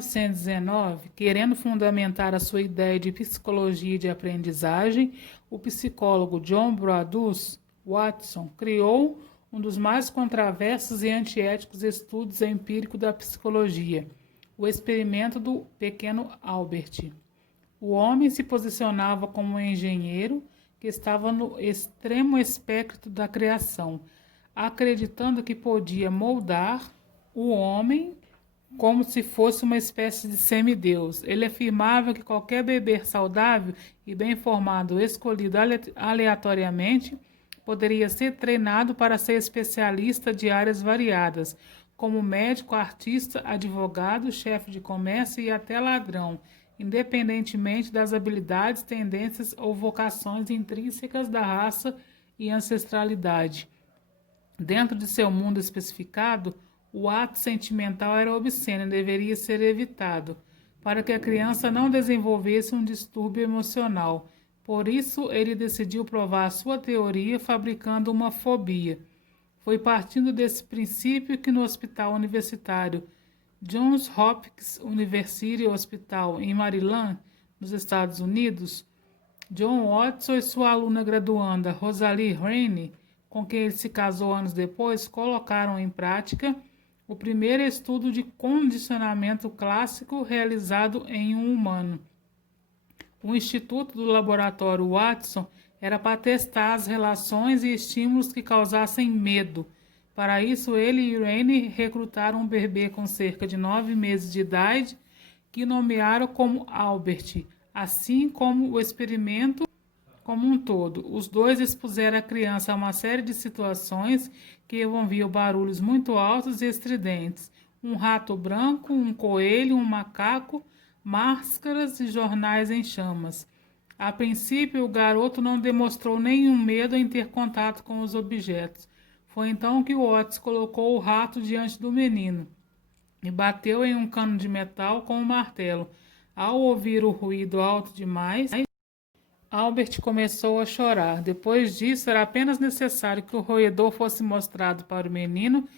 1919, querendo fundamentar a sua ideia de psicologia de aprendizagem, o psicólogo John Brodus Watson criou um dos mais controversos e antiéticos estudos empíricos da psicologia, o experimento do pequeno Albert. O homem se posicionava como um engenheiro que estava no extremo espectro da criação, acreditando que podia moldar o homem como se fosse uma espécie de semideus. Ele afirmava que qualquer bebê saudável e bem formado, escolhido aleatoriamente, poderia ser treinado para ser especialista de áreas variadas, como médico, artista, advogado, chefe de comércio e até ladrão, independentemente das habilidades, tendências ou vocações intrínsecas da raça e ancestralidade. Dentro de seu mundo especificado, o ato sentimental era obsceno e deveria ser evitado, para que a criança não desenvolvesse um distúrbio emocional. Por isso, ele decidiu provar sua teoria fabricando uma fobia. Foi partindo desse princípio que no Hospital Universitário Johns Hopkins University Hospital, em Maryland, nos Estados Unidos, John Watson e sua aluna graduanda Rosalie Raine, com quem ele se casou anos depois, colocaram em prática o primeiro estudo de condicionamento clássico realizado em um humano. O instituto do laboratório Watson era para testar as relações e estímulos que causassem medo. Para isso, ele e Raine recrutaram um bebê com cerca de 9 meses de idade, que nomearam como Albert, assim como o experimento como um todo. Os dois expuseram a criança a uma série de situações que envolviam barulhos muito altos e estridentes. Um rato branco, um coelho, um macaco, máscaras e jornais em chamas. A princípio, o garoto não demonstrou nenhum medo em ter contato com os objetos. Foi então que Watson colocou o rato diante do menino e bateu em um cano de metal com um martelo. Ao ouvir o ruído alto demais, Albert começou a chorar. Depois disso, era apenas necessário que o roedor fosse mostrado para o menino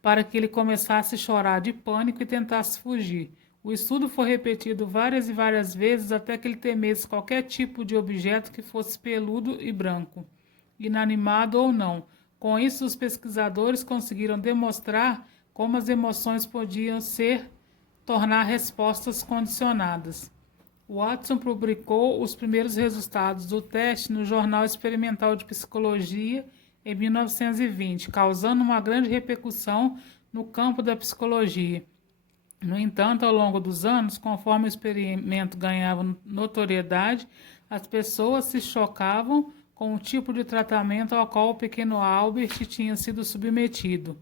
para que ele começasse a chorar de pânico e tentasse fugir. O estudo foi repetido várias e várias vezes até que ele temesse qualquer tipo de objeto que fosse peludo e branco, inanimado ou não. Com isso, os pesquisadores conseguiram demonstrar como as emoções podiam tornar respostas condicionadas. Watson publicou os primeiros resultados do teste no Jornal Experimental de Psicologia em 1920, causando uma grande repercussão no campo da psicologia. No entanto, ao longo dos anos, conforme o experimento ganhava notoriedade, as pessoas se chocavam com o tipo de tratamento ao qual o pequeno Albert tinha sido submetido,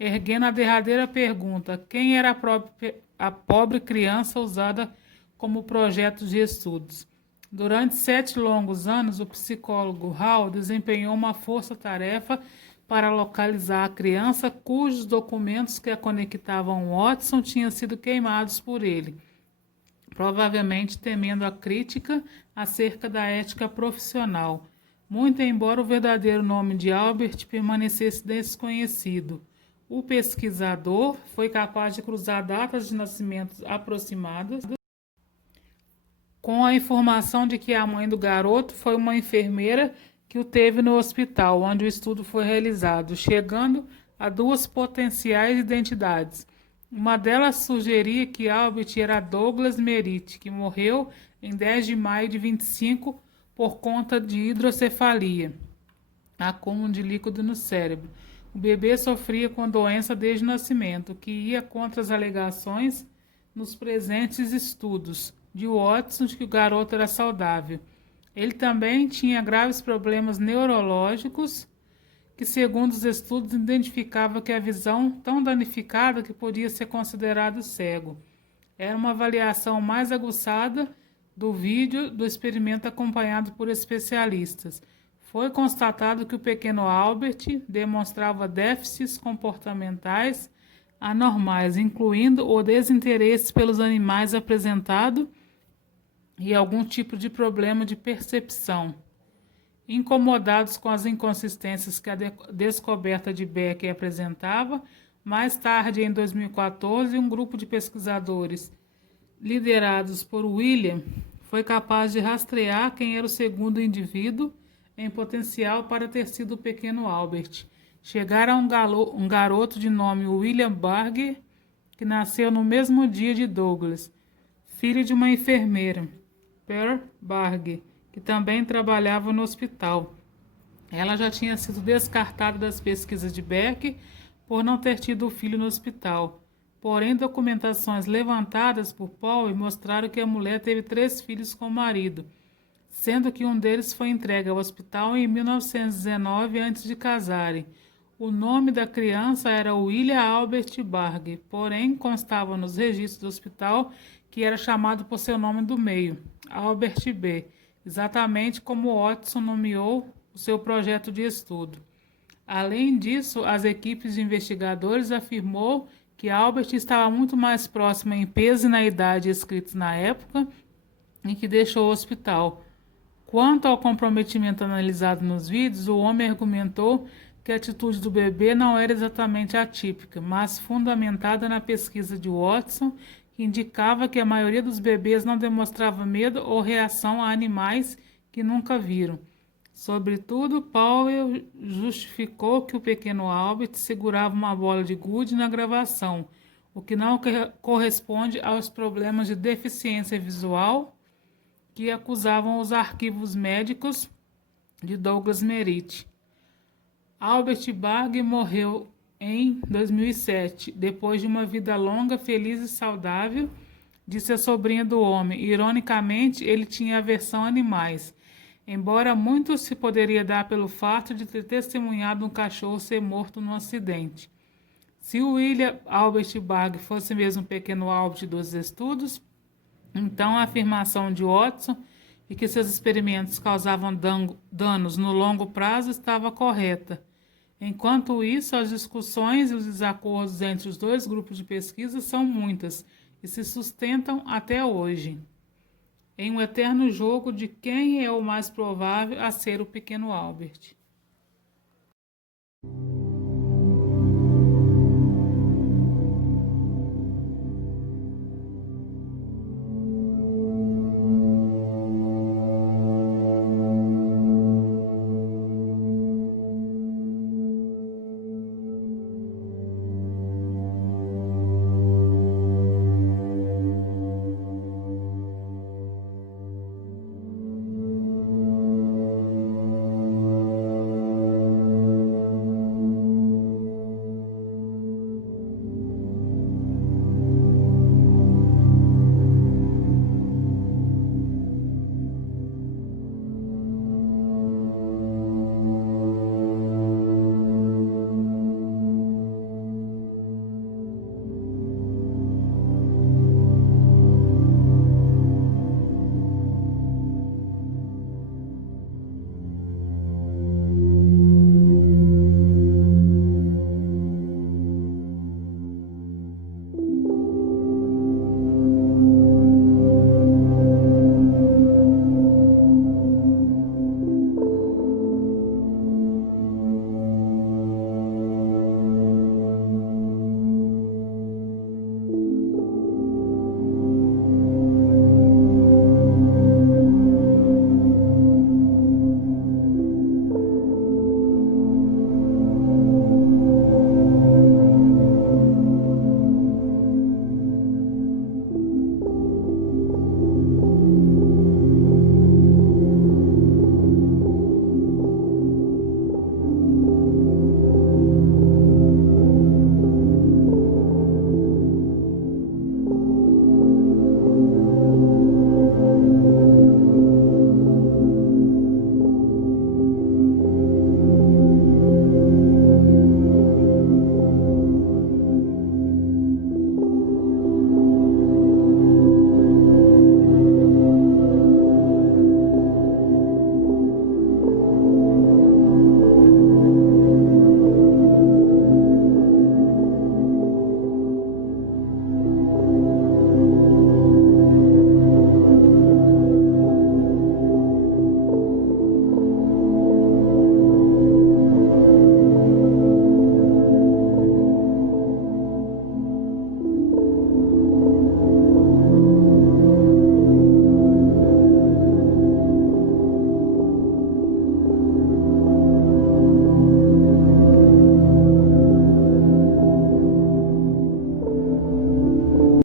erguendo a derradeira pergunta: quem era a pobre criança usada como projeto de estudos? Durante 7 longos anos, o psicólogo Hall desempenhou uma força-tarefa para localizar a criança cujos documentos que a conectavam ao Watson tinham sido queimados por ele, provavelmente temendo a crítica acerca da ética profissional, muito embora o verdadeiro nome de Albert permanecesse desconhecido. O pesquisador foi capaz de cruzar datas de nascimento aproximadas com a informação de que a mãe do garoto foi uma enfermeira que o teve no hospital onde o estudo foi realizado, chegando a 2 potenciais identidades. Uma delas sugeria que Albert era Douglas Merritt, que morreu em 10 de maio de 25 por conta de hidrocefalia, acúmulo de líquido no cérebro. O bebê sofria com doença desde o nascimento, que ia contra as alegações nos presentes estudos de Watson de que o garoto era saudável. Ele também tinha graves problemas neurológicos que, segundo os estudos, identificavam que a visão tão danificada que podia ser considerado cego. Era uma avaliação mais aguçada do vídeo do experimento acompanhado por especialistas. Foi constatado que o pequeno Albert demonstrava déficits comportamentais anormais, incluindo o desinteresse pelos animais apresentado e algum tipo de problema de percepção. Incomodados com as inconsistências que a descoberta de Becker apresentava, Mais tarde, em 2014, um grupo de pesquisadores, liderados por William, foi capaz de rastrear quem era o segundo indivíduo em potencial para ter sido o pequeno Albert. Chegaram a um garoto de nome William Barger, que nasceu no mesmo dia de Douglas, filho de uma enfermeira, Pearl Barger, que também trabalhava no hospital. Ela já tinha sido descartada das pesquisas de Beck por não ter tido o filho no hospital. Porém, documentações levantadas por Paul mostraram que a mulher teve 3 filhos com o marido, sendo que um deles foi entregue ao hospital em 1919 antes de casarem. O nome da criança era William Albert Barger, porém constava nos registros do hospital que era chamado por seu nome do meio, Albert B., exatamente como Watson nomeou o seu projeto de estudo. Além disso, as equipes de investigadores afirmou que Albert estava muito mais próximo em peso e na idade escritos na época em que deixou o hospital. Quanto ao comprometimento analisado nos vídeos, o homem argumentou que a atitude do bebê não era exatamente atípica, mas fundamentada na pesquisa de Watson, que indicava que a maioria dos bebês não demonstrava medo ou reação a animais que nunca viram. Sobretudo, Powell justificou que o pequeno Albert segurava uma bola de gude na gravação, o que não corresponde aos problemas de deficiência visual que acusavam os arquivos médicos de Douglas Merritt. Albert Barger morreu em 2007, depois de uma vida longa, feliz e saudável, disse a sobrinha do homem. Ironicamente, ele tinha aversão a animais, embora muito se poderia dar pelo fato de ter testemunhado um cachorro ser morto num acidente. Se o William Albert Barger fosse mesmo o pequeno Albert dos estudos, então a afirmação de Watson de que seus experimentos causavam danos no longo prazo estava correta. Enquanto isso, as discussões e os desacordos entre os dois grupos de pesquisa são muitas e se sustentam até hoje, em um eterno jogo de quem é o mais provável a ser o pequeno Albert.